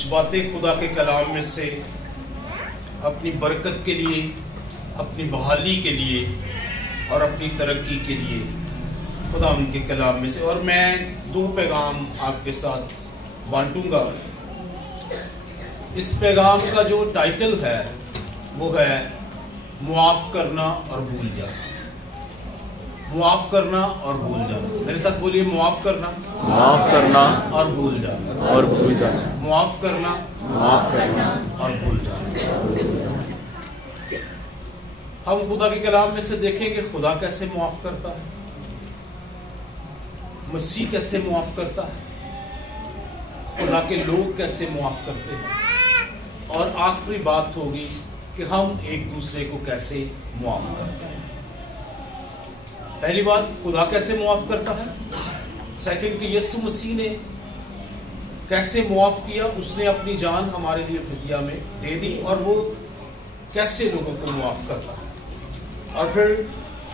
کچھ باتیں خدا کے کلام میں سے اپنی برکت کے لیے، اپنی بحالی کے لیے اور اپنی ترقی کے لیے خدا ان کے کلام میں سے، اور میں 2 پیغام آپ کے ساتھ بانٹوں گا۔ اس پیغام کا جو ٹائٹل ہے وہ ہے معاف کرنا اور بھول جانا۔ معاف کرنا اور بھول جانا، میرے ساتھ بولیے، معاف کرنا، معاف کرنا اور بھول جانا، اور بھول جانا، معاف کرنا، معاف کرنا اور بھول جانا۔ ہم خدا کے کلام میں سے دیکھیں کہ خدا کیسے معاف کرتا ہے، مسیح کیسے معاف کرتا ہے، خدا کے لوگ کیسے معاف کرتے ہیں، اور آخری بات ہوگی کہ ہم ایک دوسرے کو کیسے معاف کرتے ہیں۔ پہلی بات، خدا کیسے معاف کرتا ہے۔ سیکنڈ، کہ یسوع مسیح نے کیسے معاف کیا، اس نے اپنی جان ہمارے لیے فدیہ میں دے دی، اور وہ کیسے لوگوں کو معاف کرتا ہے۔ اور پھر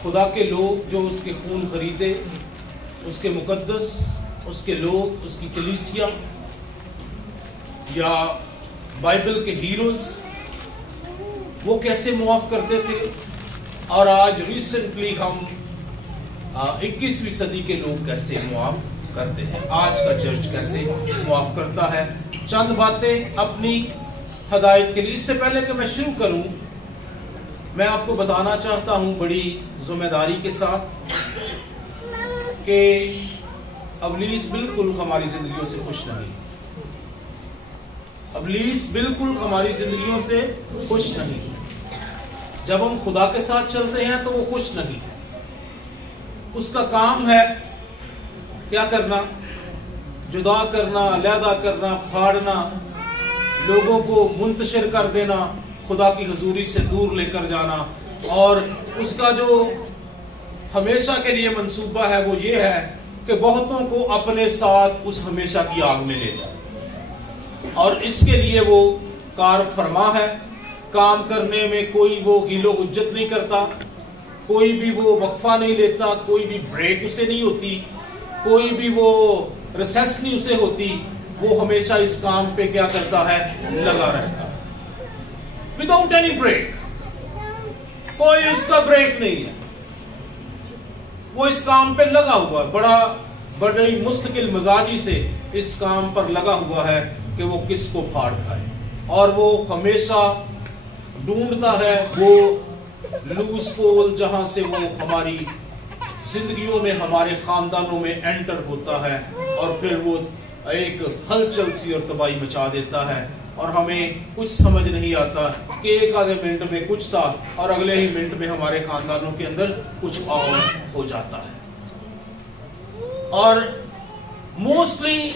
خدا کے لوگ جو اس کے خون خریدے، اس کے مقدس، اس کے لوگ، اس کی کلیسیا یا بائبل کے ہیروز، وہ کیسے معاف کرتے تھے۔ اور آج ریسنٹلی ہم 21ویں صدی کے لوگ کیسے معاف کرتے ہیں، آج کا چرچ کیسے معاف کرتا ہے۔ چند باتیں اپنی ہدایت کے لیے، اس سے پہلے کہ میں شروع کروں، میں آپ کو بتانا چاہتا ہوں بڑی ذمہ داری کے ساتھ کہ ابلیس بالکل ہماری زندگیوں سے خوش نہیں۔ ابلیس بالکل ہماری زندگیوں سے خوش نہیں۔ جب ہم خدا کے ساتھ چلتے ہیں تو وہ خوش نہیں۔ اس کا کام ہے کیا کرنا؟ جدا کرنا، علیحدہ کرنا، پھاڑنا، لوگوں کو منتشر کر دینا، خدا کی حضوری سے دور لے کر جانا۔ اور اس کا جو ہمیشہ کے لیے منصوبہ ہے وہ یہ ہے کہ بہتوں کو اپنے ساتھ اس ہمیشہ کی آگ میں لے جائے، اور اس کے لیے وہ کار فرما ہے۔ کام کرنے میں کوئی وہ غیل و حجت نہیں کرتا، کوئی بھی وہ وقفہ نہیں لیتا، کوئی بھی بریک اسے نہیں ہوتی، کوئی بھی وہ ریسیس نہیں اسے ہوتی۔ وہ ہمیشہ اس کام پہ کیا کرتا ہے؟ لگا رہتا ہے، وداؤٹ اینی بریک۔ کوئی اس کا بریک نہیں ہے، وہ اس کام پہ لگا ہوا ہے، بڑی مستقل مزاجی سے اس کام پر لگا ہوا ہے کہ وہ کس کو پھاڑ کھائے۔ اور وہ ہمیشہ ڈھونڈتا ہے وہ لوز پول جہاں سے وہ ہماری زندگیوں میں، ہمارے خاندانوں میں انٹر ہوتا ہے، اور پھر وہ ایک ہلچل سی اور تباہی مچا دیتا ہے، اور ہمیں کچھ سمجھ نہیں آتا کہ ایک آدھے منٹ میں کچھ تھا اور اگلے ہی منٹ میں ہمارے خاندانوں کے اندر کچھ اور ہو جاتا ہے۔ اور موسٹلی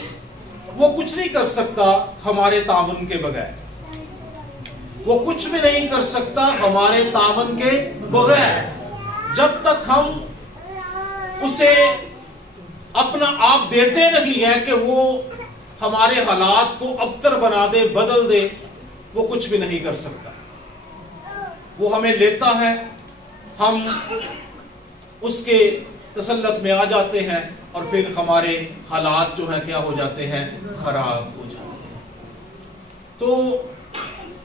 وہ کچھ نہیں کر سکتا ہمارے تعاون کے بغیر، وہ کچھ بھی نہیں کر سکتا ہمارے تعاون کے بغیر، جب تک ہم اسے اپنا آپ دیتے نہیں ہیں کہ وہ ہمارے حالات کو ابتر بنا دے، بدل دے، وہ کچھ بھی نہیں کر سکتا۔ وہ ہمیں لیتا ہے، ہم اس کے تسلط میں آ جاتے ہیں، اور پھر ہمارے حالات جو ہیں کیا ہو جاتے ہیں؟ خراب ہو جاتے ہیں۔ تو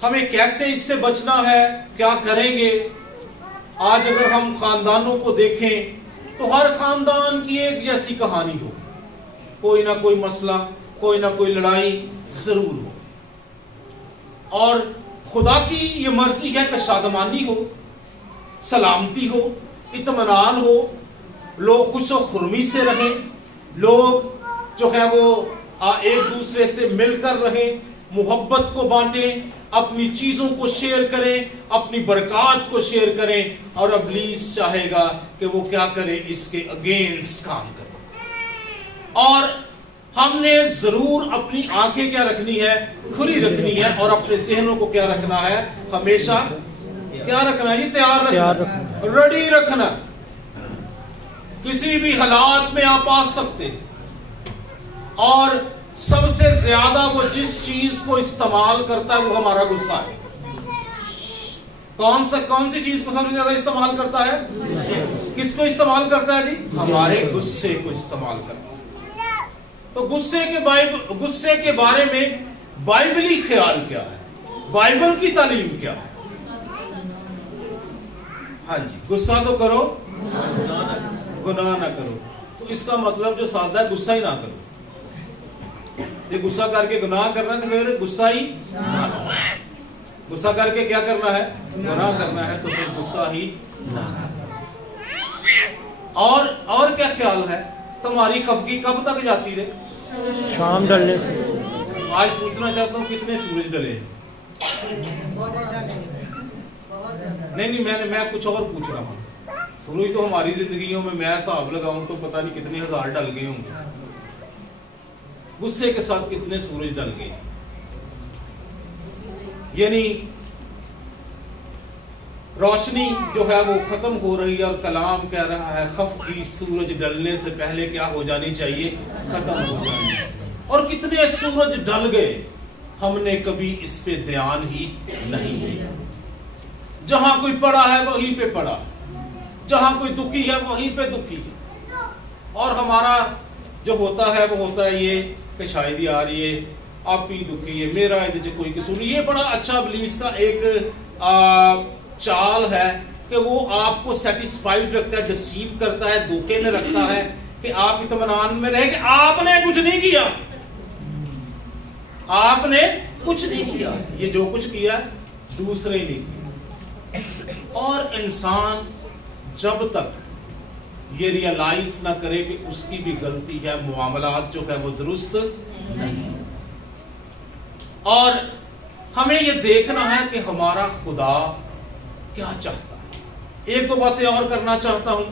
ہمیں کیسے اس سے بچنا ہے، کیا کریں گے؟ آج اگر ہم خاندانوں کو دیکھیں تو ہر خاندان کی ایک جیسی کہانی ہو، کوئی نہ کوئی مسئلہ، کوئی نہ کوئی لڑائی ضرور ہو۔ اور خدا کی یہ مرضی ہے کہ شادمانی ہو، سلامتی ہو، اطمینان ہو، لوگ خوش و خرمی سے رہیں، لوگ جو ہے وہ ایک دوسرے سے مل کر رہیں، محبت کو بانٹیں، اپنی چیزوں کو شیئر کریں، اپنی برکات کو شیئر کریں۔ اور ابلیس چاہے گا کہ وہ کیا کرے؟ اس کے اگینسٹ کام کرے۔ اور ہم نے ضرور اپنی آنکھیں کیا رکھنی ہے؟ کھلی رکھنی ہے، اور اپنے ذہنوں کو کیا رکھنا ہے؟ ہمیشہ کیا رکھنا ہے؟ یہ تیار رکھنا، ریڈی رکھنا۔ کسی بھی حالات میں آپ آ سکتے، اور سب سے زیادہ وہ جس چیز کو استعمال کرتا ہے وہ ہمارا غصہ ہے۔ کون سی چیز کو سب سے زیادہ استعمال کرتا ہے؟ کس کو استعمال کرتا ہے جی؟ ہمارے غصے کو استعمال کرتا ہے۔ تو غصے کے بارے میں بائبلی خیال کیا ہے، بائبل کی تعلیم کیا ہے. ہاں جی، غصہ تو کرو گناہ نہ کرو. تو اس کا مطلب جو سادہ ہے غصہ ہی نہ کرو. یہ غصہ کر کے گناہ کرنا تو پھر غصہ ہی نہ کرو. غصہ کر کے کیا کرنا ہے؟ گناہ کرنا ہے تو پھر غصہ ہی نہ کرنا. اور کیا خیال ہے؟ تمہاری خفگی کب تک جاتی رہے؟ شام ڈلنے سے. آج پوچھنا چاہتا ہوں کتنے سورج ڈلے ہیں؟ نہیں میں کچھ اور پوچھ رہا ہوں. سورج تو ہماری زندگیوں میں حساب لگاؤں تو پتہ نہیں کتنے ہزار ڈل گئے ہوں گے. غصے کے ساتھ کتنے سورج ڈل گئے؟ یعنی روشنی جو ہے وہ ختم ہو رہی ہے اور کلام کہہ رہا ہے خفگی سورج ڈلنے سے پہلے کیا ہو جانی چاہیے؟ ختم ہو جانی چاہیے. اور کتنے سورج ڈل گئے ہم نے کبھی اس پہ دھیان ہی نہیں دیا. جہاں کوئی پڑا ہے وہیں پہ پڑا، جہاں کوئی دکھی ہے وہیں پہ دکھی ہے. اور ہمارا جو ہوتا ہے وہ ہوتا ہے یہ کہ شاید یار یہ آپ ہی دکھی ہے، میرا ادھر کوئی قصور نہیں. یہ بڑا اچھا ابلیس کا ایک چال ہے کہ وہ آپ کو سیٹسفائیڈ رکھتا ہے، ڈسیو کرتا ہے، دھوکے میں رکھتا ہے کہ آپ اطمینان میں رہے کہ آپ نے کچھ نہیں کیا، آپ نے کچھ نہیں کیا. یہ جو کچھ کیا دوسرے ہی نہیں کیا. اور انسان جب تک یہ ریئلائز نہ کرے کہ اس کی بھی غلطی ہے، معاملات جو ہے وہ درست نہیں. اور ہمیں یہ دیکھنا ہے کہ ہمارا خدا کیا چاہتا ہے. ایک دو باتیں اور کرنا چاہتا ہوں.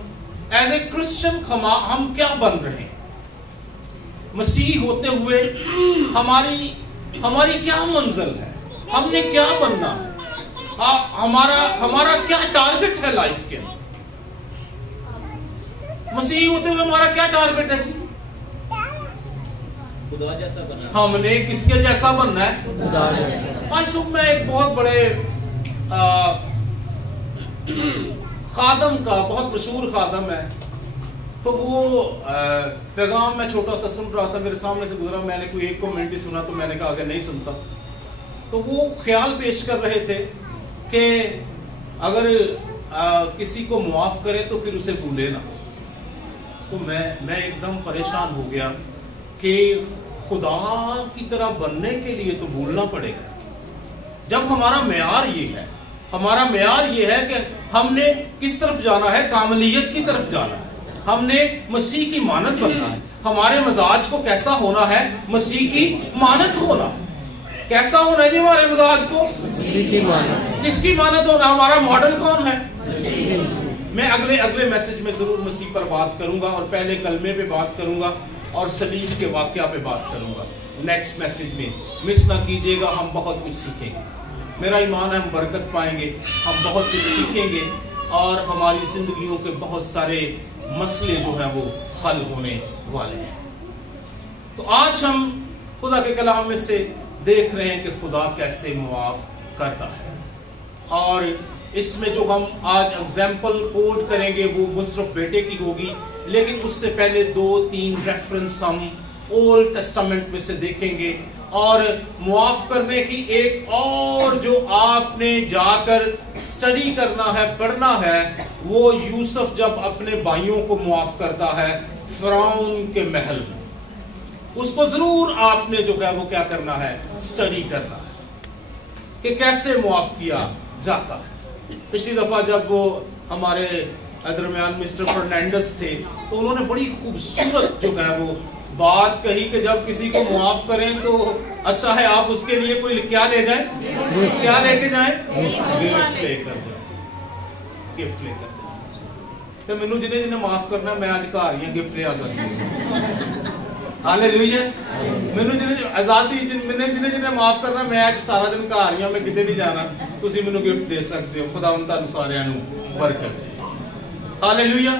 ایز اے کرسچن ہم کیا بن رہے ہیں؟ مسیح ہوتے ہوئے ہماری کیا منزل ہے؟ ہم نے کیا بننا ہے؟ ہمارا کیا ٹارگٹ ہے لائف کے؟ مسیح ہوتے ہوئے ہمارا کیا ٹارگٹ ہے جی؟ خدا جیسا بننا. ہم نے کس کے جیسا بننا ہے؟ خدا جیسا. آج صبح میں ایک بہت بڑے خادم کا، بہت مشہور خادم ہے، تو وہ پیغام میں چھوٹا سا سن رہا تھا، میرے سامنے سے گزرا، میں نے کوئی ایک کومنٹ ہی سنا تو میں نے کہا آگے نہیں سنتا. تو وہ خیال پیش کر رہے تھے کہ اگر کسی کو معاف کرے تو پھر اسے بھولے نہ. تو میں ایک دم پریشان ہو گیا کہ خدا کی طرح بننے کے لیے تو بھولنا پڑے گا. جب ہمارا معیار یہ ہے، ہمارا معیار یہ ہے کہ ہم نے کس طرف جانا ہے؟ کاملیت کی طرف جانا ہے. ہم نے مسیح کی مانت بننا ہے. ہمارے مزاج کو کیسا ہونا ہے؟ مسیح کی مانت ہونا. کیسا ہونا ہے جی ہمارے مزاج کو؟ مسیح کی مانت. کس کی مانت ہونا؟ ہمارا ماڈل کون ہے؟ میں اگلے میسج میں ضرور مسیح پر بات کروں گا، اور پہلے کلمے پہ بات کروں گا اور صلیب کے واقعہ پہ بات کروں گا. نیکسٹ میسج میں مس نہ کیجیے گا. ہم بہت کچھ سیکھیں گے. میرا ایمان ہے ہم برکت پائیں گے، ہم بہت کچھ سیکھیں گے، اور ہماری زندگیوں کے بہت سارے مسئلے جو ہیں وہ حل ہونے والے ہیں. تو آج ہم خدا کے کلام میں سے دیکھ رہے ہیں کہ خدا کیسے معاف کرتا ہے. اور اس میں جو ہم آج اگزامپل کوٹ کریں گے وہ مصرف بیٹے کی ہوگی، لیکن اس سے پہلے 2-3 ریفرنس ہم اولڈ ٹیسٹامنٹ میں سے دیکھیں گے. اور معاف کرنے کی ایک اور جو آپ نے جا کر اسٹڈی کرنا ہے، پڑھنا ہے، وہ یوسف جب اپنے بھائیوں کو معاف کرتا ہے فرعون کے محل میں، اس کو ضرور آپ نے جو ہے وہ کیا کرنا ہے؟ اسٹڈی کرنا ہے کہ کیسے معاف کیا جاتا ہے. پچھلی دفعہ جب وہ ہمارے درمیان مسٹر فرنینڈس تھے تو انہوں نے بڑی خوبصورت جو ہے وہ بات کہی کہ جب کسی کو معاف کریں تو اچھا ہے آپ اس کے لیے کوئی کیا لے جائیں؟ کیا لے کے جائیں؟ گفٹ لے کر جائیں. گفٹ لے کر جائیں. تو مینوں جنہیں معاف کرنا میں آج گھر ہی گفٹ لے آ سکتی ہوں. ہالےلویا. مینوں جنہیں آزادی جنہیں معاف کرنا میں آج سارا دن گھر ہی، میں کتے نہیں جانا. تسی مینوں گفٹ دے سکتے ہو. خداوند تانوں سارے نوں برکت دے. ہالےلویا.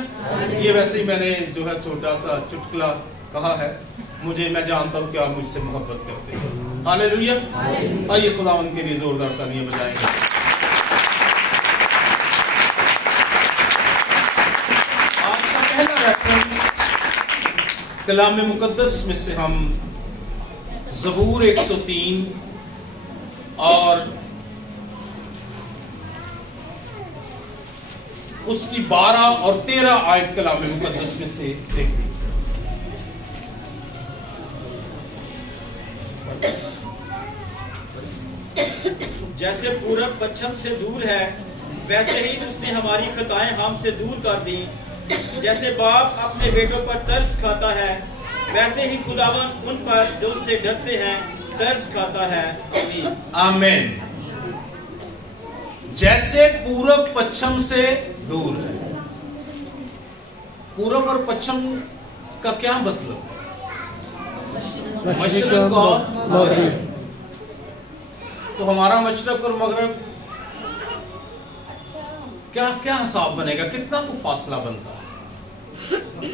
یہ ویسے ہی میں نے جو ہے چھوٹا سا چٹکلا کہا ہے. میں جانتا ہوں کہ آپ مجھ سے محبت کرتے ہیں. ہالےلویا. آئیے خداوند کے لیے زوردار تالیاں بجائیں گے. آج کا پہلا ریفرنس کلام مقدس میں سے ہم زبور 103 اور اس کی 12 اور 13 آیت کلام مقدس میں سے دیکھیں. جیسے پورب پچھم سے دور ہے ویسے ہی اس نے ہماری خطائیں ہم سے دور کر دیں. جیسے باپ اپنے بیٹوں پر ترس کھاتا ہے ویسے ہی خداوند ان پر جو اس سے ڈرتے ہیں ترس کھاتا ہے. آمین. جیسے پورب پچھم سے دور ہے. پورب اور پچھم کا کیا مطلب؟ مشرق اور مغرب. تو ہمارا مشرق اور مغرب کیا کیا حساب بنے گا؟ کتنا تو فاصلہ بنتا ہے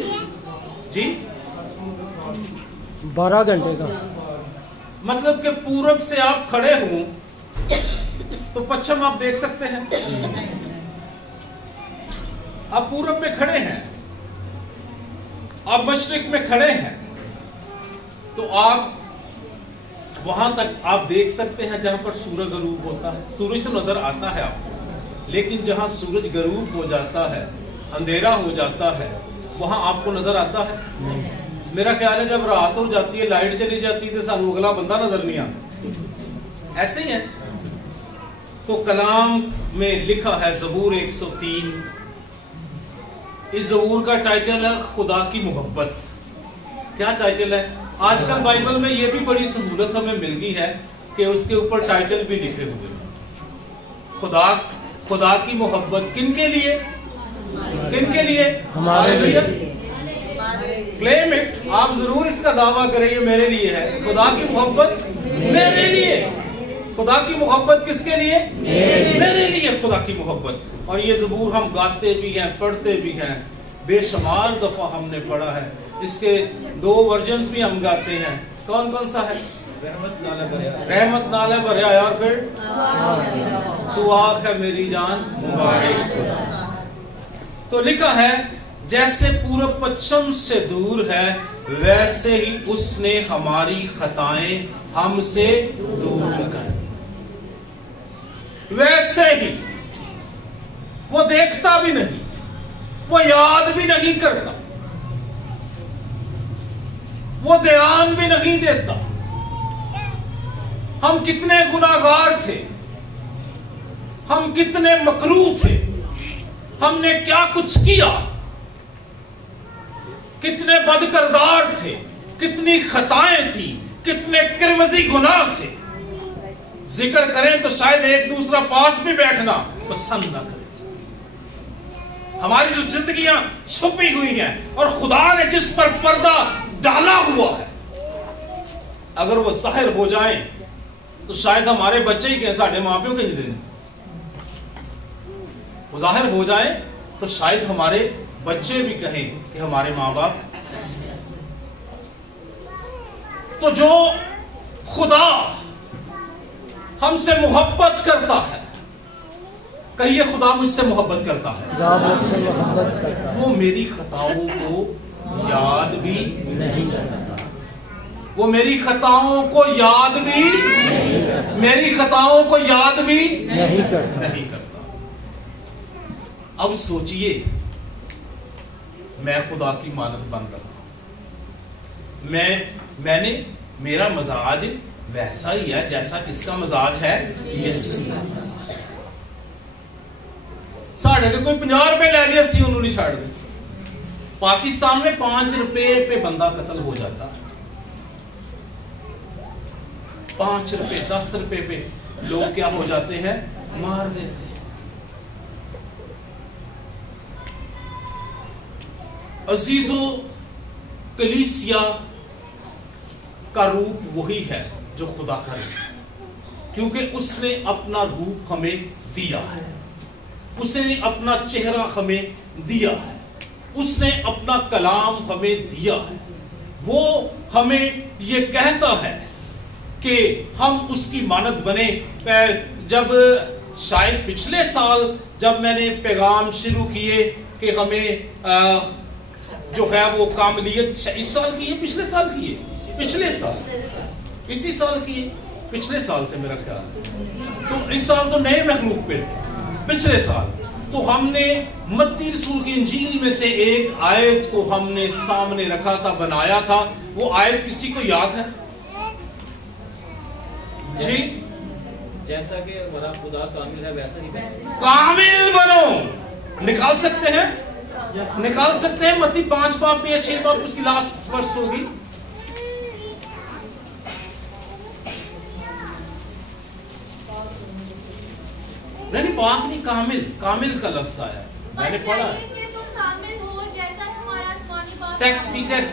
جی؟ 12 گھنٹے کا. مطلب کہ پورب سے آپ کھڑے ہوں تو پچھم آپ دیکھ سکتے ہیں. آپ پورب میں کھڑے ہیں, آپ مشرق میں کھڑے ہیں, تو آپ وہاں تک آپ دیکھ سکتے ہیں جہاں پر سورج غروب ہوتا ہے. سورج تو نظر آتا ہے آپ کو, لیکن جہاں سورج غروب ہو جاتا ہے, اندھیرا ہو جاتا ہے, وہاں آپ کو نظر آتا ہے؟ میرا خیال ہے جب رات ہو جاتی ہے, لائٹ چلی جاتی ہے, تو سانو اگلا بندہ نظر نہیں آتا. ایسے ہی ہے. تو کلام میں لکھا ہے زبور 103, اس زبور کا ٹائٹل ہے خدا کی محبت. کیا ٹائٹل ہے؟ آج کل بائبل میں یہ بھی بڑی سہولت ہمیں مل گئی ہے کہ اس کے اوپر ٹائٹل بھی لکھے ہوئے ہیں. خدا کی محبت کن کے لیے؟ کن کے لیے؟ ہمارے لیے. کلیم اٹ. آپ ضرور اس کا دعویٰ کریں یہ میرے لیے ہے. خدا کی محبت میرے لیے. خدا کی محبت کس کے لیے؟ میرے لیے خدا کی محبت. اور یہ زبور ہم گاتے بھی ہیں, پڑھتے بھی ہیں, بے شمار دفعہ ہم نے پڑھا ہے. اس کے 2 ورژنز بھی ہم گاتے ہیں. کون کون سا ہے؟ رحمت نالے بھریا, اور پھر تو آنکھ ہے میری جان مبارک. تو لکھا ہے جیسے پورب پچھم سے دور ہے ویسے ہی اس نے ہماری خطائیں ہم سے دور کر دی. ویسے ہی. وہ دیکھتا بھی نہیں, وہ یاد بھی نہیں کرتا, وہ دھیان بھی نہیں دیتا. ہم کتنے گناہگار تھے, ہم کتنے مکروہ تھے, ہم نے کیا کچھ کیا, کتنے بد کردار تھے, کتنی خطائیں تھی, کتنے کرمزی گناہ تھے. ذکر کریں تو شاید ایک دوسرا پاس بھی بیٹھنا پسند نہ کرے. ہماری جو زندگیاں چھپی ہوئی ہیں اور خدا نے جس پر پردہ ڈالا ہوا ہے, اگر وہ ظاہر ہو جائیں تو شاید ہمارے بچے ہی کہیں ساڑھے ماں پیوں کے دن. وہ ظاہر ہو جائیں تو شاید ہمارے بچے بھی کہیں کہ ہمارے ماں باپ ایسے. تو جو خدا ہم سے محبت کرتا ہے, کہیے خدا مجھ سے محبت کرتا ہے, وہ میری خطاؤں کو یاد بھی نہیں کرتا. وہ میری خطاؤں کو یاد بھی میری خطاؤں کو یاد بھی نہیں کرتا. اب سوچئے میں خدا کی مانند بن رہا ہوں. میں نے میرا مزاج ویسا ہی ہے جیسا کس کا مزاج ہے؟ یسوع کا مزاج. ساڑھے تو کوئی 50 روپے لے جائے, اسی انہوں نے چھاڑ دی. پاکستان میں 5 روپے پہ بندہ قتل ہو جاتا ہے. 5 روپے 10 روپے پہ لوگ کیا ہو جاتے ہیں؟ مار دیتے ہیں. عزیزو, کلیسیا کا روپ وہی ہے جو خدا کا روپ, کیونکہ اس نے اپنا روپ ہمیں دیا ہے, اس نے اپنا چہرہ ہمیں دیا ہے, اس نے اپنا کلام ہمیں دیا ہے. وہ ہمیں یہ کہتا ہے کہ ہم اس کی مانند بنے. جب شاید پچھلے سال جب میں نے پیغام شروع کیے کہ ہمیں جو ہے وہ کاملیت اس سال کی ہے, پچھلے سال کی ہے, پچھلے سال इसी साल की, पिछले साल थे मेरा ख्याल, तो इस साल तो नए महलूक पे थे, पिछले साल तो हमने मत्ती रसूल की इंजील में से एक आयत को हमने सामने रखा था, बनाया था। वो आयत किसी को याद है जी? जैसा कि हमारा खुदा कामिल है वैसा ही कामिल बनो। निकाल सकते हैं, निकाल सकते हैं। मत्ती 5 बाब में या 6 बाब उसकी लास्ट वर्स होगी। नहीं, पाक नहीं, कामिल, कामिल का लफ्ज आया, मैंने पढ़ा। टेक्स्ट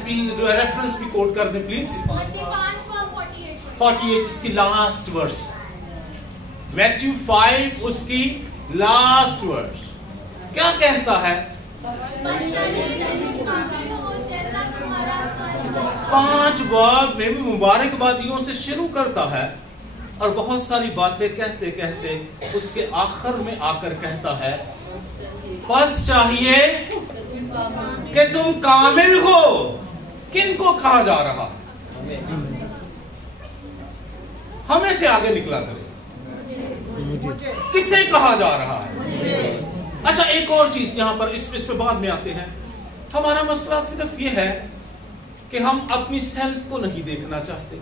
भी रेफरेंस भी कोट कर दें प्लीज। 48 उसकी लास्ट वर्स, मैथ्यू 5 उसकी लास्ट वर्स क्या कहता है? 5 बाब में भी मुबारकबादियों से शुरू करता है और बहुत सारी बातें कहते कहते उसके आखिर में आकर कहता है, बस चाहिए कि तुम कामिल हो। किनको कहा जा रहा? हमें से आगे निकला करे, किससे कहा जा रहा है? अच्छा, एक और चीज यहां पर इस पे बाद में आते हैं। हमारा मसला सिर्फ यह है कि हम अपनी सेल्फ को नहीं देखना चाहते।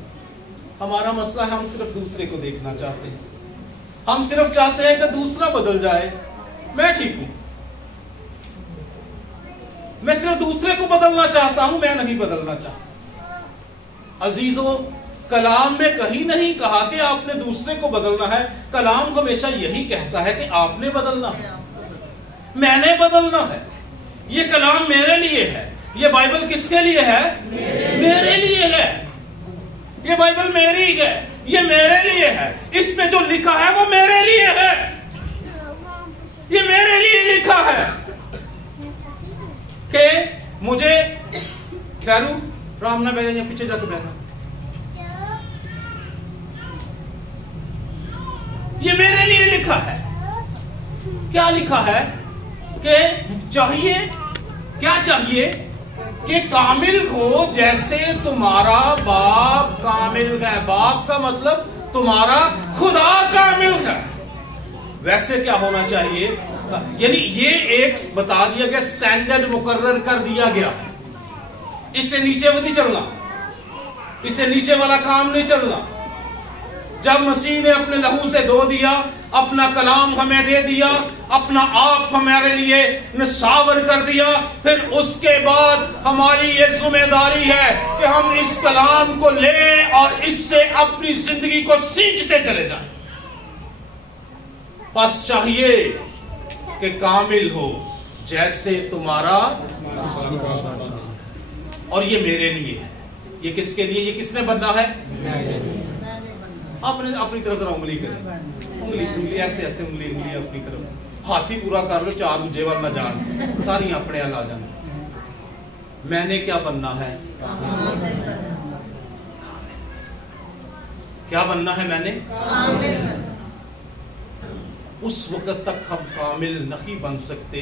हमारा मसला है हम सिर्फ दूसरे को देखना चाहते हैं। हम सिर्फ चाहते हैं कि दूसरा बदल जाए। मैं ठीक हूं, मैं सिर्फ दूसरे को बदलना चाहता हूं, मैं नहीं बदलना चाहता। अजीजों, कलाम में कहीं नहीं कहा कि आपने दूसरे को बदलना है। कलाम हमेशा यही कहता है कि आपने बदलना है, मैंने बदलना है। ये कलाम मेरे लिए है। ये बाइबल किसके लिए है? मेरे लिए है। ये बाइबल मेरी है, ये मेरे लिए है। इसमें जो लिखा है वो मेरे लिए है। ये मेरे लिए लिखा है कि मुझे खैरू राम ना बैठे, पीछे जाके बैठना। ये मेरे लिए लिखा है। क्या लिखा है? कि चाहिए, क्या चाहिए? कि कामिल हो जैसे तुम्हारा बाप कामिल है। बाप का मतलब तुम्हारा खुदा कामिल है। वैसे क्या होना चाहिए? यानी ये एक बता दिया गया, स्टैंडर्ड मुकर्रर कर दिया गया। इससे नीचे वो नहीं चलना, इससे नीचे वाला काम नहीं चलना। जब मसीह ने अपने लहू से धो दिया, अपना कलाम हमें दे दिया, अपना आप हमारे लिए निसावर कर दिया, फिर उसके बाद हमारी ये जिम्मेदारी है कि हम इस कलाम को लें और इससे अपनी जिंदगी को सींचते चले जाएं। बस चाहिए कि कामिल हो जैसे तुम्हारा। और ये मेरे लिए है। ये किसके लिए? ये किसने बनना है? आपने अपनी तरफ जरा उंगली करें, उंगली उंगली ऐसे ऐसे उंगली उंगली अपनी तरफ। हाथी पूरा कर लो, 4 मुझे वाल ना जान, सारी अपने आ जाना। मैंने क्या बनना है? क्या बनना है मैंने? उस वक्त तक हम कामिल नहीं बन सकते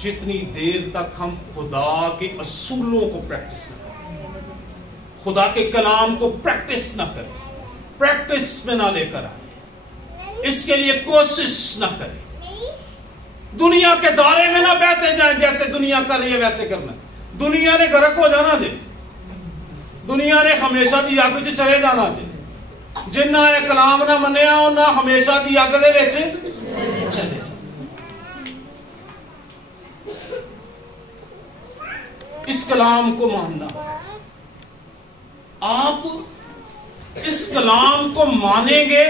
जितनी देर तक हम खुदा के असूलों को प्रैक्टिस न करें, खुदा के कलाम को प्रैक्टिस न करें, प्रैक्टिस में ना लेकर आए, इसके लिए कोशिश ना करें, दुनिया के दायरे में ना बैठे जाए। जैसे दुनिया कर रही है वैसे करना। दुनिया ने गरक हो जाना जे, दुनिया ने हमेशा दी अग च चले जाना जे। जिन्ना ये कलाम ना मनिया उन्ना हमेशा दी अग दे विच चले जाना। इस कलाम को मानना, आप इस कलाम को मानेंगे,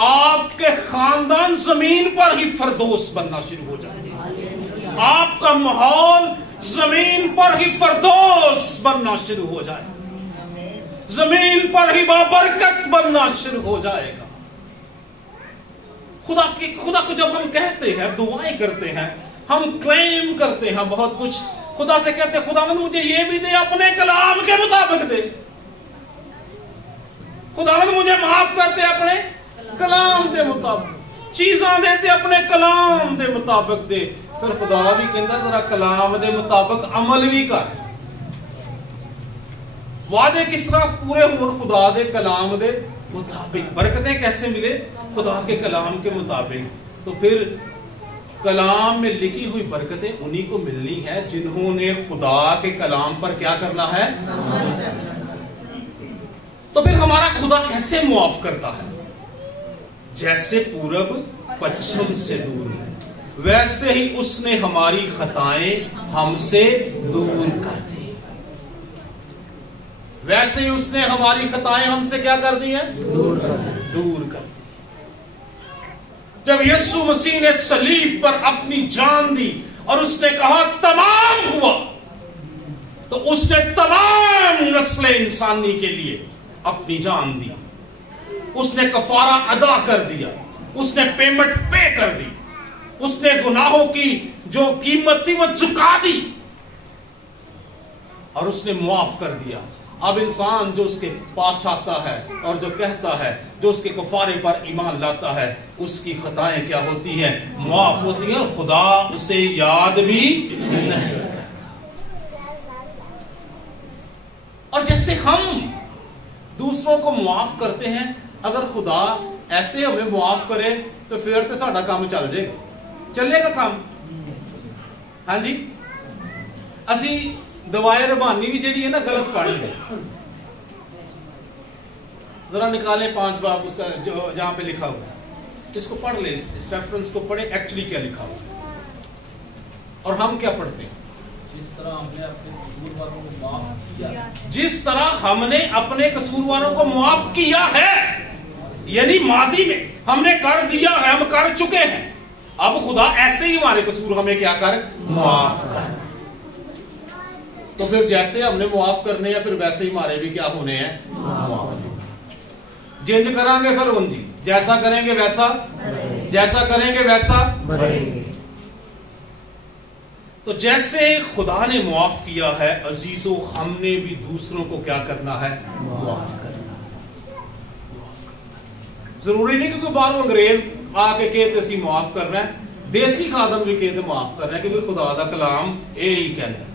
आपके खानदान जमीन पर ही फरदोस बनना शुरू हो जाएगा। आपका माहौल जमीन पर ही फरदोस बनना शुरू हो जाएगा, जमीन पर ही बाबरकत बनना शुरू हो जाएगा। खुदा को जब हम कहते हैं, दुआएं करते हैं, हम क्लेम करते हैं बहुत कुछ, खुदा से कहते हैं खुदावंद मुझे ये भी दे, अपने कलाम के मुताबिक दे। खुदावंद मुझे माफ करते अपने कलाम दे मुताबिक, चीज़ां देते अपने कलाम दे मुताबिक दे। फिर खुदा भी कहता जरा कलाम दे मुताबिक अमल भी कर। وعدے کس طرح پورے ہون خدا دے کلام دے مطابق. برکتیں کیسے ملے؟ خدا کے کلام کے مطابق. تو پھر کلام میں لکھی ہوئی برکتیں انہی کو ملنی ہے جنہوں نے خدا کے کلام پر کیا کرنا ہے؟ تو پھر ہمارا خدا کیسے معاف کرتا ہے؟ جیسے پورب پچھم سے دور ہے ویسے ہی اس نے ہماری خطائیں ہم سے دور کر دی. ویسے ہی اس نے ہماری خطائیں ہم سے کیا کر دی ہیں؟ دور کر دی. جب یسوع مسیح نے صلیب پر اپنی جان دی اور اس نے کہا تمام ہوا، تو اس نے تمام نسل انسانی کے لیے اپنی جان دی. اس نے کفارہ ادا کر دیا، اس نے پیمنٹ پے کر دی، اس نے گناہوں کی جو قیمت تھی وہ چکا دی اور اس نے معاف کر دیا. اب انسان جو اس کے پاس آتا ہے اور جو کہتا ہے، جو اس کے کفارے پر ایمان لاتا ہے، اس کی خطائیں کیا ہوتی ہیں؟ معاف ہوتی ہیں. خدا اسے یاد بھی نہیں. اور جیسے ہم دوسروں کو معاف کرتے ہیں، اگر خدا ایسے ہمیں معاف کرے تو پھر تو ساڈا کام چل جائے گا. چلے گا کام. ہاں جی، اسی دوائے ربانی بھی جڑی ہے نا غلط پڑھ لیں. ذرا نکالیں 5 باب اس کا جو جہاں پہ لکھا ہوا ہے، اس کو پڑھ لیں، اس ریفرنس کو پڑھیں ایکچولی کیا لکھا ہوا ہے اور ہم کیا پڑھتے ہیں. جس طرح ہم نے اپنے قصورواروں کو معاف کیا ہے، یعنی ماضی میں ہم نے کر دیا ہے، ہم کر چکے ہیں. اب خدا ایسے ہی ہمارے قصور ہمیں کیا کر؟ معاف کر. تو پھر جیسے ہم نے معاف کرنے ہیں پھر ویسے ہی ہمارے بھی کیا ہونے ہیں؟ معاف. جنج کریں گے پھر انجی، جیسا کریں گے ویسا، جیسا کریں گے ویسا. تو جیسے خدا نے معاف کیا ہے عزیزو، ہم نے بھی دوسروں کو کیا کرنا ہے؟ معاف کرنا. ضروری نہیں کہ کوئی بار انگریز آ کے کہتے اسی معاف کر رہے ہیں، دیسی خادم بھی کہتے معاف کر رہے ہیں، کیونکہ خدا دا کلام یہی کہنا ہے.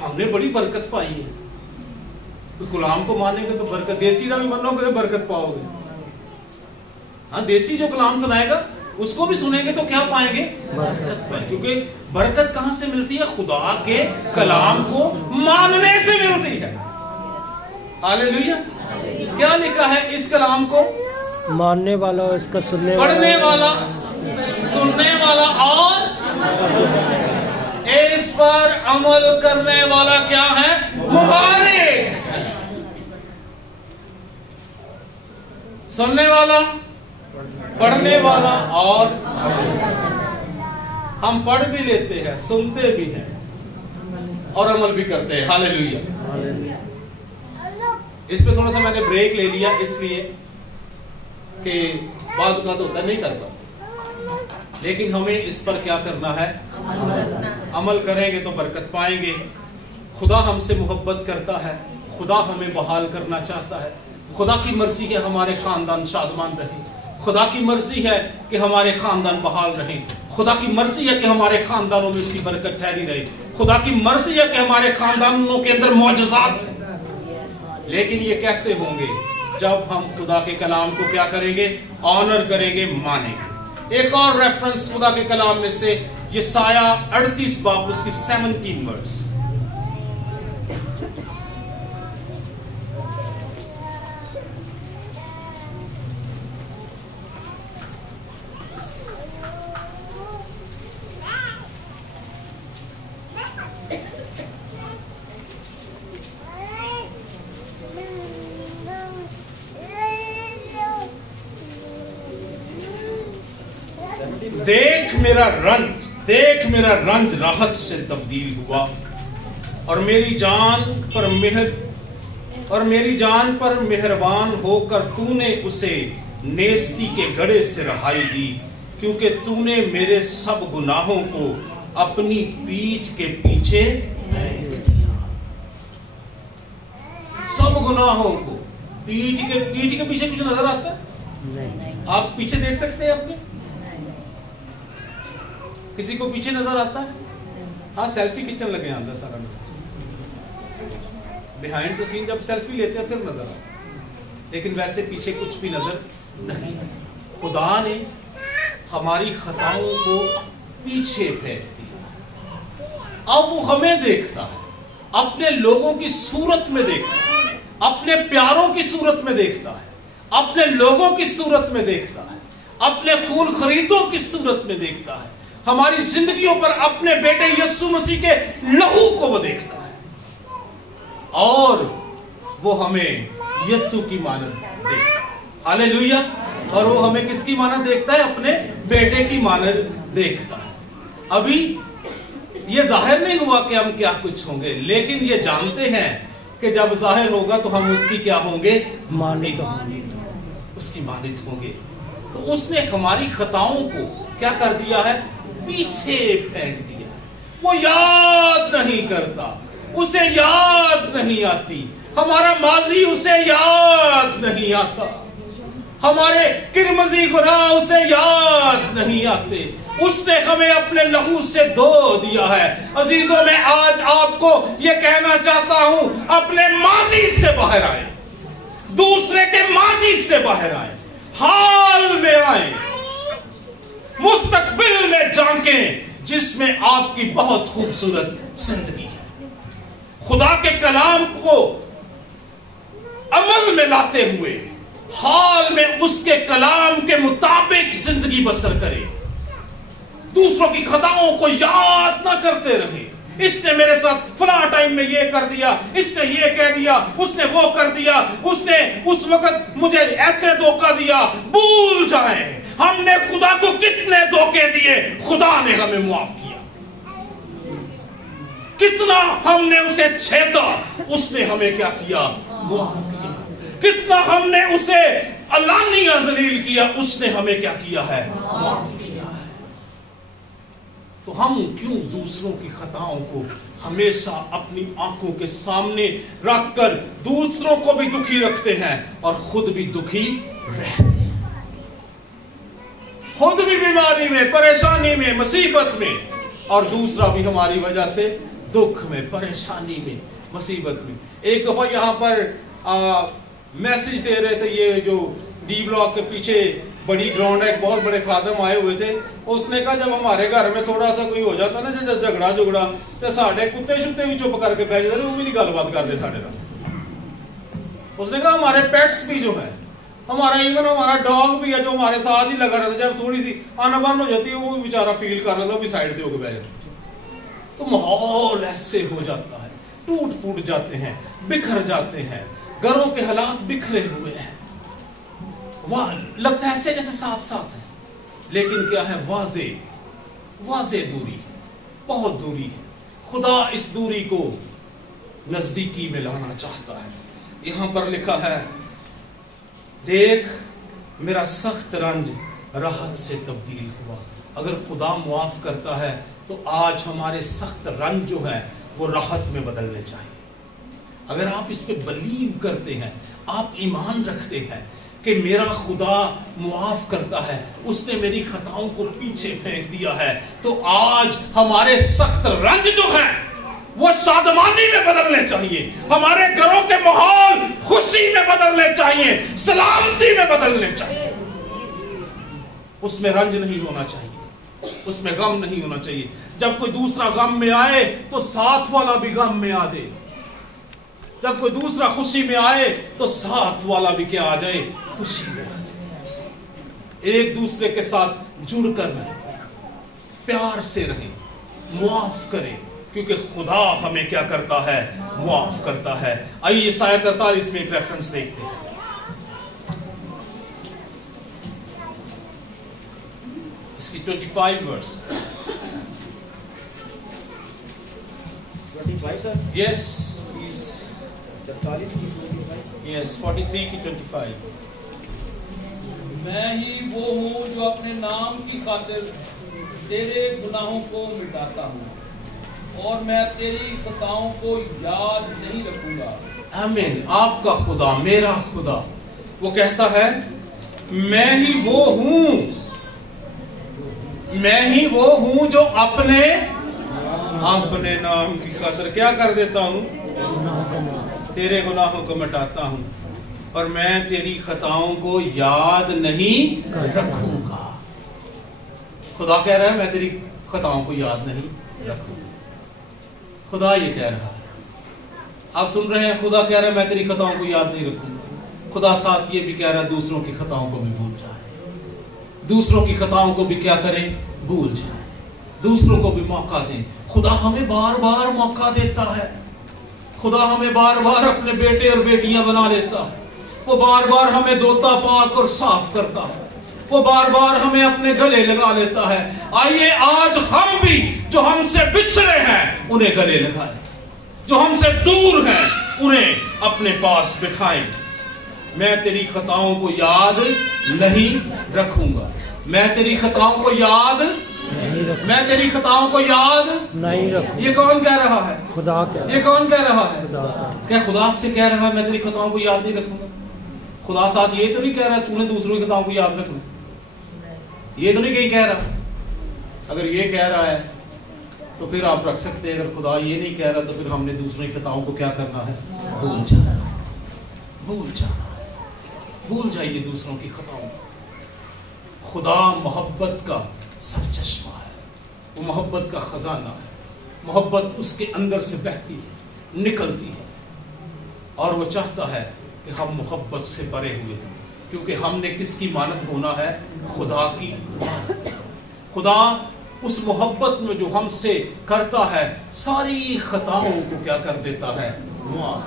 ہم نے بڑی برکت پائی ہے، کلام کو مانیں گے تو برکت، دیسی کا بھی منو گے تو برکت پاؤ گے. ہاں، دیسی جو کلام سنائے گا اس کو بھی سنیں گے تو کیا پائیں گے؟ برکت پائیں. کیونکہ برکت کہاں سے ملتی ہے؟ خدا کے کلام کو ماننے سے ملتی ہے. ہاللیلویا. کیا لکھا ہے اس کلام کو؟ ماننے والا اس کا سننے والا، پڑھنے والا، سننے والا اور اس پر عمل کرنے والا کیا ہے؟ مبارک. سننے والا، پڑھنے والا اور ہم پڑھ بھی لیتے ہیں، سنتے بھی ہیں اور عمل بھی کرتے ہیں. ہاللیلویا. اس پہ تھوڑا سا میں نے بریک لے لیا اس لیے کہ بعض اوقات ہوتا نہیں کرتا، لیکن ہمیں اس پر کیا کرنا ہے؟ عمل کریں گے تو برکت پائیں گے. خدا ہم سے محبت کرتا ہے، خدا ہمیں بحال کرنا چاہتا ہے. خدا کی مرضی ہے ہمارے خاندان شادمان رہیں، خدا کی مرضی ہے کہ ہمارے خاندان بحال رہیں، خدا کی مرضی ہے کہ ہمارے خاندانوں میں اس کی برکت ٹھہری رہے، خدا کی مرضی ہے کہ ہمارے خاندانوں کے اندر معجزات ہیں. لیکن یہ کیسے ہوں گے؟ جب ہم خدا کے کلام کو کیا کریں گے؟ آنر کریں گے، مانیں گے. ایک اور ریفرنس خدا کے کلام میں سے یسایہ 38 باب اس کی 17 ورس. دیکھ میرا رنج راحت سے تبدیل ہوا اور میری جان پر مہربان ہو کر تو نے اسے نیستی کے گڑھے سے رہائی دی، کیونکہ تو نے میرے سب گناہوں کو اپنی پیٹھ کے پیچھے پھینک دیا. سب گناہوں کو پیٹھ کے پیچھے کچھ نظر آتا ہے؟ آپ پیچھے دیکھ سکتے ہیں اپنے؟ کسی کو پیچھے نظر آتا ہے؟ हाँ सेल्फी खिंचन लगे आंदा सारा बिहाइंड द सीन जब सेल्फी लेते हैं फिर नजर आता, लेकिन वैसे पीछे कुछ भी नजर नहीं। खुदा ने हमारी खताओं को पीछे फेंक दिया। अब वो हमें देखता है, अपने लोगों की सूरत में देखता है, अपने प्यारों की सूरत में देखता है, अपने लोगों की सूरत में देखता है, अपने खून खरीदों की सूरत में देखता है, हमारी जिंदगियों पर अपने बेटे यीशु मसीह के लहू को वो देखता है, और वो हमें यीशु की मानद देखता है। हालेलुया। और वो हमें किसकी मानद देखता है? अपने बेटे की मानद देखता है। अभी ये जाहिर नहीं हुआ कि हम क्या कुछ होंगे, लेकिन ये जानते हैं कि जब जाहिर होगा तो हम उसकी क्या होंगे? मानित, उसकी मानित होंगे। तो उसने हमारी खताओं को क्या कर दिया है? पीछे फेंक दिया। वो याद नहीं करता, उसे याद नहीं आती, हमारा माजी उसे याद नहीं आता, हमारे किरमजी गुनाह उसे याद नहीं आते। उसने हमें अपने लहू से धो दिया है। अजीजों, मैं आज आपको यह कहना चाहता हूं, अपने माजी से बाहर आए, दूसरे के माजी से बाहर आए, हाल में आए, मुस्तकबिल में झांकें जिसमें आपकी बहुत खूबसूरत जिंदगी है। खुदा के कलाम को अमल में लाते हुए हाल में उसके कलाम के मुताबिक जिंदगी बसर करें। दूसरों की खताओं को याद ना करते रहे, इसने मेरे साथ फला टाइम में ये कर दिया, इसने ये कह दिया, उसने वो कर दिया, उसने उस वक्त मुझे ऐसे धोखा दिया। भूल जाएं हमने खुदा को कितने धोखे दिए, खुदा ने हमें माफ किया। कितना हमने उसे छेदा, उसने हमें क्या किया? माफ किया। कितना हमने उसे अलानिया जलील किया, उसने हमें क्या किया है? माफ किया है। तो हम क्यों दूसरों की खताओं को हमेशा अपनी आंखों के सामने रखकर दूसरों को भी दुखी रखते हैं और खुद भी दुखी रहते हैं? खुद भी बीमारी में, परेशानी में, मुसीबत में, और दूसरा भी हमारी वजह से दुख में, परेशानी में, मुसीबत में। एक दफा यहां पर मैसेज दे रहे थे, ये जो डी ब्लॉक के पीछे बड़ी ग्राउंड है, बहुत बड़े खादम आए हुए थे। उसने कहा जब हमारे घर में थोड़ा सा कोई हो जाता ना, जब झगड़ा झुगड़ा, तो साढ़े कुत्ते शुत्ते भी चुप करके बैठ जाते, वो भी नहीं गलबात करते साढ़े नाल। उसने कहा हमारे पेट्स भी जो है, हमारा इवन हमारा डॉग भी है जो हमारे साथ ही लगा रहता है, जब थोड़ी सी अनबन हो जाती है वो बेचारा फील कर रहा था, वो भी साइड पे होकर बैठ जाता। तो माहौल ऐसे हो जाता है, टूट फूट जाते हैं, बिखर जाते हैं, घरों के हालात बिखरे हुए हैं। वाह, लगता है ऐसे जैसे साथ साथ है, लेकिन क्या है? वाजे दूरी, बहुत दूरी है। खुदा इस दूरी को नजदीकी में लाना चाहता है। यहां पर लिखा है, देख मेरा सख्त रंज राहत से तब्दील हुआ। अगर खुदा मुआफ करता है तो आज हमारे सख्त रंज जो है वो राहत में बदलने चाहिए। अगर आप इस पे बिलीव करते हैं, आप ईमान रखते हैं कि मेरा खुदा मुआफ करता है, उसने मेरी खताओं को पीछे फेंक दिया है, तो आज हमारे सख्त रंज जो है वो सादमानी में बदलने चाहिए, हमारे घरों के माहौल खुशी में बदलने चाहिए, सलामती में बदलने चाहिए। उसमें रंज नहीं होना चाहिए, उसमें गम नहीं होना चाहिए। जब कोई दूसरा गम में आए तो साथ वाला भी गम में आ जाए, जब कोई दूसरा खुशी में आए तो साथ वाला भी क्या आ जाए? खुशी में आ जाए। एक दूसरे के साथ जुड़कर रहें, प्यार से रहें, मुआफ करें, क्योंकि खुदा हमें क्या करता है? मुआफ करता है। आइए ईसाया 43 में एक रेफरेंस देखते हैं। इसकी 25 वर्स। 25 सर? यस, 44 की 25। यस, 43 की 25। मैं ही वो हूँ जो अपने नाम की खातिर तेरे गुनाहों को मिटाता हूँ, और मैं तेरी खताओं को याद नहीं रखूंगा। आमीन। आपका खुदा, मेरा खुदा, वो कहता है मैं ही वो हूं, मैं ही वो हूं जो अपने अपने नाम की खातिर क्या कर देता हूँ, तेरे गुनाहों को मिटाता हूँ और मैं तेरी खताओं को याद नहीं रखूंगा। खुदा कह रहा है मैं तेरी खताओं को याद नहीं रखूंगा। खुदा ये कह रहा है, आप सुन रहे हैं, खुदा कह रहा है मैं तेरी खताओं को याद नहीं रखूंगा। खुदा साथ ये भी कह रहा है दूसरों की खताओं को भी भूल जाए, दूसरों की खताओं को भी क्या करें, भूल जाए, दूसरों को भी मौका दें। खुदा हमें बार बार मौका देता है, खुदा हमें बार बार अपने बेटे और बेटियां बना लेता है, वो बार बार हमें धोता पाक और साफ करता है, वो बार बार हमें अपने गले लगा लेता है। आइए आज हम भी जो हमसे बिछड़े हैं उन्हें गले लगाएं, जो हमसे दूर हैं उन्हें अपने पास बिठाएं। मैं तेरी खताओं को याद नहीं रखूंगा, मैं तेरी खताओं को याद मैं तेरी खताओं को याद नहीं रखूंगा। ये कौन कह रहा है, खुदा कह, ये कौन कह रहा है, खुदा क्या खुदा आपसे कह रहा है मैं तेरी खताओं को याद नहीं रखूंगा? खुदा साथ ये तो नहीं कह रहा तूने दूसरों की खताओं को याद रखना, ये तो नहीं कहीं कह रहा। अगर ये कह रहा है तो फिर आप रख सकते हैं, अगर खुदा ये नहीं कह रहा तो फिर हमने दूसरों की खताओं को क्या करना है, भूल जाना, भूल जाना, भूल जाइए दूसरों की खताओं को। खुदा मोहब्बत का सरचश्मा है, वो मोहब्बत का खजाना है, मोहब्बत उसके अंदर से बहती है, निकलती है और वो चाहता है कि हम मोहब्बत से भरे हुए हैं, क्योंकि हमने किसकी मानद होना है, खुदा की मानद। खुदा उस मोहब्बत में जो हमसे करता है सारी खताओं को क्या कर देता है, माफ।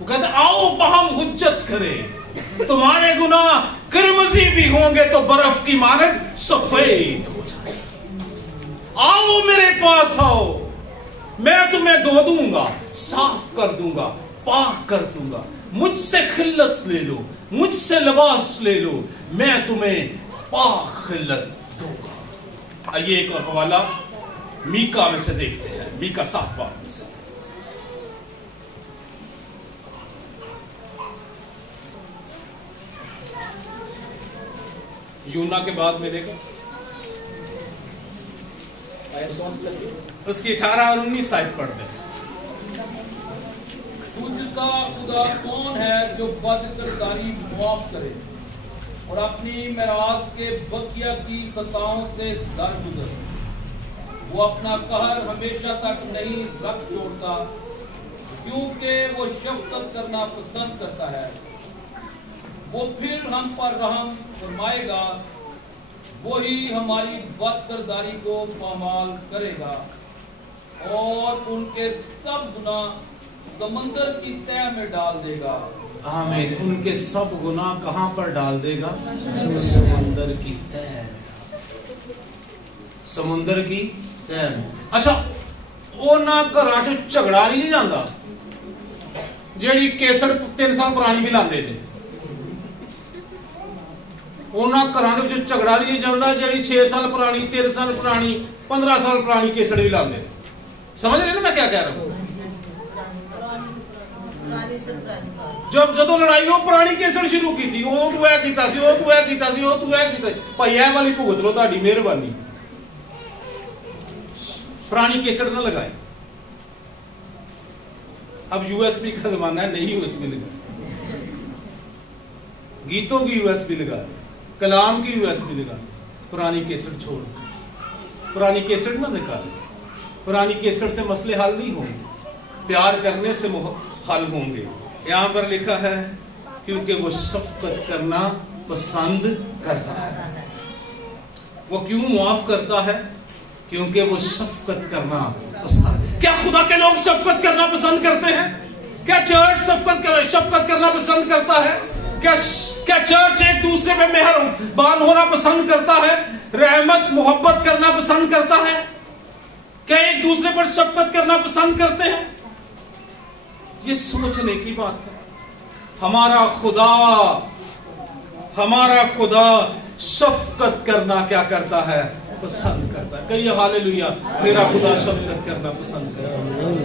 वो कहता है आओ हम हुज्जत करें, तुम्हारे गुनाह किरमजी भी होंगे तो बर्फ की मानद सफेद हो जाए। आओ मेरे पास आओ, मैं तुम्हें धो दूंगा, साफ कर दूंगा, पाक कर दूंगा। मुझसे खिल्लत ले लो, मुझसे लिबास ले लो, मैं तुम्हें पाक खिल्लत दूंगा। आइए एक और हवाला मीका में से देखते हैं, मीका 7 बार में से। यूना के बाद मिलेगा, उसकी 18 और 19 आयत पढ़ दें। तुझका खुदा कौन है जो बदकिरदारी माफ करे और अपनी मिरास के बकिया की खताओं से दरगुजर। वो अपना कहर हमेशा तक नहीं रख छोड़ता, क्योंकि वो शफकत करना पसंद करता है। वो फिर हम पर रहम फरमाएगा, वही हमारी बदकिरदारी को पामाल करेगा और उनके सब गुनाह समंदर की तह में डाल देगा। आमीन। उनके सब गुनाह कहां पर डाल देगा, समंदर की तह में, समुंदर की तह में। अच्छा, वो ना घरां च झगड़ा नहीं जाता, जेड़ी केसर 3 साल पुरानी भी लांदे थे, ਉਹਨਾਂ ਘਰਾਂ ਦੇ ਵਿੱਚ ਝਗੜਾ ਨਹੀਂ ਜਾਂਦਾ ਜਿਹੜੀ 6 साल पुरानी, 3 साल पुरानी, 15 साल पुरानी केसड़ भी लाते। समझ रहे ना मैं क्या कह रहा हूँ? जब ਜਦੋਂ ਲੜਾਈ ਉਹ ਪੁਰਾਣੀ ਕੇਸੜ ਸ਼ੁਰੂ ਕੀਤੀ, ਉਹ ਤੂੰ ਇਹ ਕੀਤਾ ਸੀ, ਉਹ ਤੂੰ ਇਹ ਕੀਤਾ ਸੀ, ਉਹ ਤੂੰ ਇਹ ਕੀਤਾ ਸੀ, ਭਾਈ ਇਹ ਵਾਲੀ ਭੁਗਤ ਲੋ, ਤੁਹਾਡੀ ਮਿਹਰਬਾਨੀ। पुरानी केसड़ ना लगाए। अब यूएसबी का जमाना है, नहीं यूएसबी लगाए, गीतों की यूएसबी लगाए, कलाम की यूएसबी लगा, पुरानी केसट छोड़, पुरानी केसट ना निकाले। पुरानी केसट से मसले हल नहीं होंगे, प्यार करने से हल होंगे। यहाँ पर लिखा है क्योंकि वो शफकत करना पसंद करता है। वो क्यों माफ करता है? क्योंकि वो शफकत करना पसंद। क्या खुदा के लोग शफकत करना पसंद करते हैं? क्या चर्च शफकत करना पसंद करता है? क्या चर्च एक दूसरे पे मेहरबान होना पसंद करता है? रहमत मोहब्बत करना पसंद करता है? क्या एक दूसरे पर शफकत करना पसंद करते हैं? ये सोचने की बात है। हमारा खुदा शफकत करना क्या करता है? पसंद करता है। कहिए हालेलुया, मेरा खुदा शफकत करना पसंद करता है,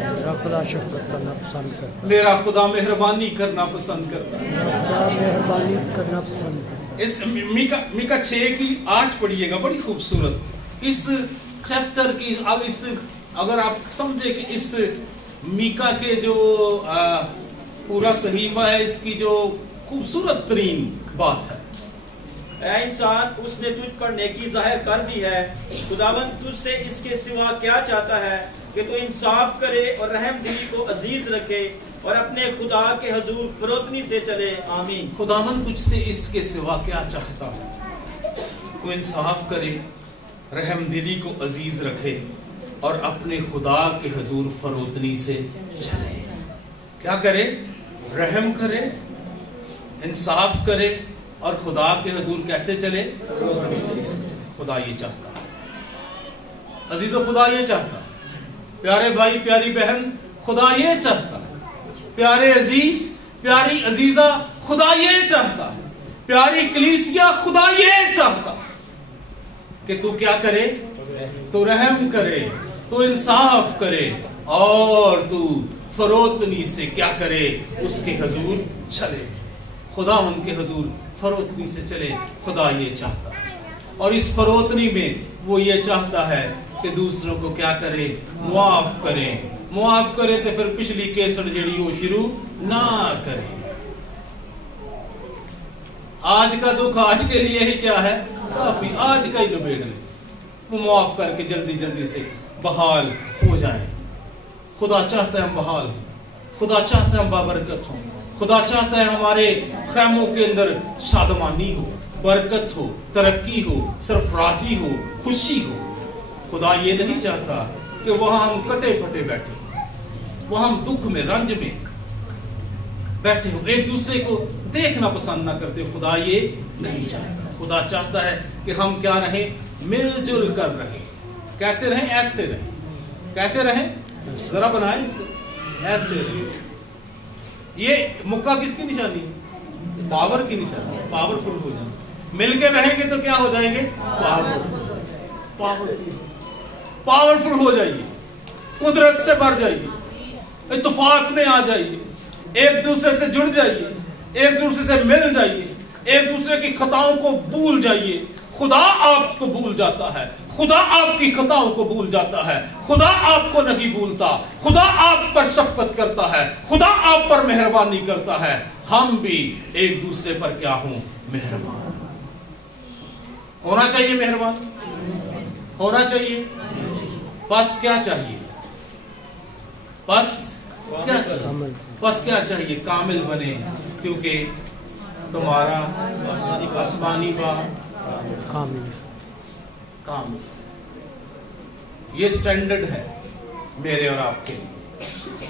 मेरा खुदा शफकत करना पसंद करता है, मेरा खुदा मेहरबानी करना पसंद करता है, मेरा खुदा मेहरबानी करना पसंद करता है। इस मीका 6 की 8 पढ़िएगा, बड़ी खूबसूरत। इस चैप्टर की इस अगर आप समझे कि इस मीका के जो पूरा सहीफा है, इसकी जो खूबसूरत तरीन बात है, ऐ इंसान, उसने तुझ पर नेकी जाहिर कर दी है, खुदावंद तुझसे इसके सिवा क्या चाहता है कि तू इंसाफ करे और रहम दिली को अजीज रखे और अपने खुदा के हुजूर फरोतनी से चले। आमीन। खुदावंद तुझसे इसके सिवा क्या चाहता है? तू इंसाफ करे, रहम दिली को अजीज रखे और अपने खुदा के हुजूर फरोतनी से चले। क्या करे? रहम करे, इंसाफ करे और खुदा के हुजूर कैसे चले? खुदा ये चाहता है। अजीजों, खुदा ये चाहता है। प्यारे भाई, प्यारी बहन, खुदा ये चाहता है। प्यारे अजीज, प्यारी अजीजा, खुदा ये चाहता है। प्यारी कलीसिया, खुदा ये चाहता है कि तू क्या करे? तू रहम करे, तू इंसाफ करे और तू फरोतनी से क्या करे? उसके हुजूर चले। खुदा उनके हुजूर फरोतनी से चले। खुदा ये चाहता है। और इस फरोतनी में वो ये चाहता है कि दूसरों को क्या करे? मुआफ करे। मुआफ करे तो फिर पिछली केसर जड़ी वो शुरू ना करे। आज का दुख आज के लिए ही क्या है? काफी। आज का ही निबेड़ ले, वो मुआफ करके जल्दी जल्दी से बहाल हो जाए। खुदा चाहता है हम बहाल हो। खुदा चाहता है हम बाबरकत हो। खुदा चाहता है हमारे खैमों के अंदर शादमानी हो, बरकत हो, तरक्की हो, सरफराजी हो, खुशी हो। खुदा ये नहीं चाहता कि वहां हम कटे फटे बैठे, वहां हम दुख में, रंज में बैठे हो, एक दूसरे को देखना पसंद ना करते हो। खुदा ये नहीं चाहता। खुदा चाहता है कि हम क्या रहें? मिलजुल कर रहें। कैसे रहें? ऐसे रहें। कैसे रहें? जरा बनाएं इसको। ऐसे रहें। ये मुक्का किसकी निशानी है? पावर की निशानी। पावरफुल हो जाए। मिलके रहेंगे तो क्या हो जाएंगे? पावरफुल हो जाइए, कुदरत से बढ़ जाइए, इत्तेफाक में आ जाइए, एक दूसरे से जुड़ जाइए, एक दूसरे से मिल जाइए, एक दूसरे की खताओं को भूल जाइए। खुदा आपको भूल जाता है। खुदा आपकी खताओं को भूल जाता है। खुदा आपको नहीं भूलता। खुदा आप पर शफकत करता है। खुदा आप पर मेहरबानी करता है। हम भी एक दूसरे पर क्या हों? मेहरबान होना चाहिए। मेहरबान होना चाहिए। बस क्या चाहिए? बस क्या चाहिए? बस क्या चाहिए? कामिल बने, क्योंकि तुम्हारा आसमानी बाप कामिल। ये स्टैंडर्ड है मेरे और आपके लिए।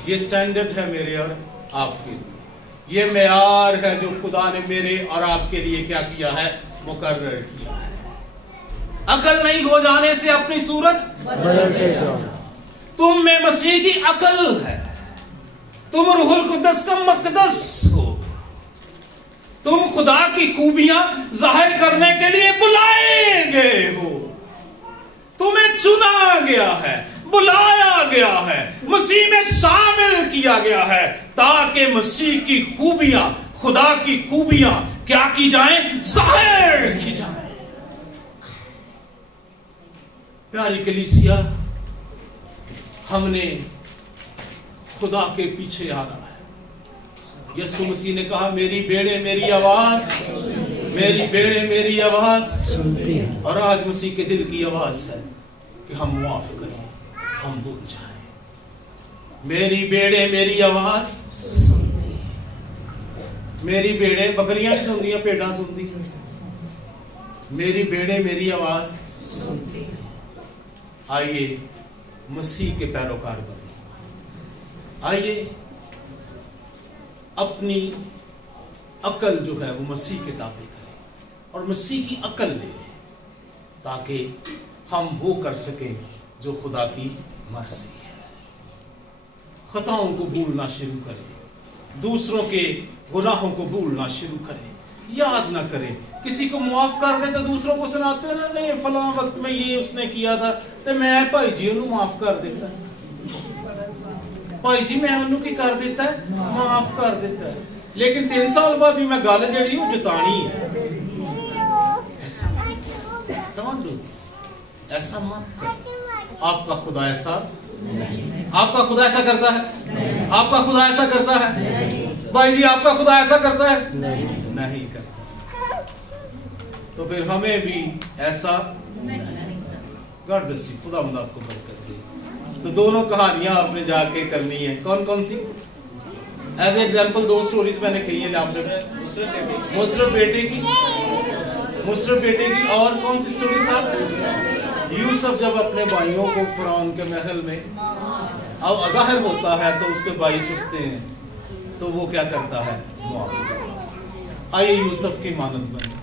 ये स्टैंडर्ड है मेरे और आपके लिए। ये मेयार है जो खुदा ने मेरे और आपके लिए क्या किया है? मुकर्रर किया है। अकल नहीं हो जाने से अपनी सूरत बदलते जाओ। तुम में मसीह की अकल है। तुम रूहुल कुद्दस का मकदस हो। तुम खुदा की खूबियां जाहिर करने के लिए बुलाए गए हो। तुम्हें चुना गया है, बुलाया गया है, मसीह में शामिल किया गया है, ताकि मसीह की खूबियां, खुदा की खूबियां क्या की जाएं? जाहिर की जाएं। प्यारी कलीसिया, हमने खुदा के पीछे आना है। यीशु मसीह ने कहा, मेरी भेड़ें मेरी आवाज, मेरी भेड़ें मेरी आवाज सुनती है। और आज मसीह के दिल की आवाज है कि हम माफ करें, हम भूल जाएं। मेरी भेड़ें मेरी आवाज सुनती है। मेरी भेड़ें, बकरियां नहीं सुनती, भेड़ां सुनती हैं। मेरी भेड़ें मेरी आवाज सुनती है। आइए मसीह के पैरोकार बने। आइए अपनी अकल जो है वो मसीह के ताबे करें और मसीह की अकल ले लें, ताकि हम वो कर सकें जो खुदा की मर्जी है। खताओं को भूलना शुरू करें, दूसरों के गुनाहों को भूलना शुरू करें, याद ना करें। किसी को मुआफ कर दे तो दूसरों को सुनाते ना, नहीं फलां वक्त में ये उसने किया था तो मैं भाई जी उन्हें माफ कर देता, भाई जी मैं उन्होंने की कर देता है, माफ कर देता है, लेकिन 3 साल बाद भी मैं गल जी जतानी है। ऐसा मत करो। आपका खुदा ऐसा आपका खुदा ऐसा करता है? आपका खुदा ऐसा करता है? भाई जी आपका खुदा ऐसा करता है? नहीं करता। तो फिर हमें भी ऐसा, गॉड ब्लेस यू, खुदा आपको बरकत दे। तो दोनों कहानियां आपने जाके करनी है। कौन कौन सी? एज एग्जाम्पल 2 स्टोरीज मैंने कही है आपने, मुसरत बेटे की और कौन सी स्टोरी साहब? यूसुफ जब अपने भाइयों को फिरौन के महल में अब अज़ाहिर होता है तो उसके भाई चुपते हैं, तो वो क्या करता है? आइए यूसुफ की मानद बनती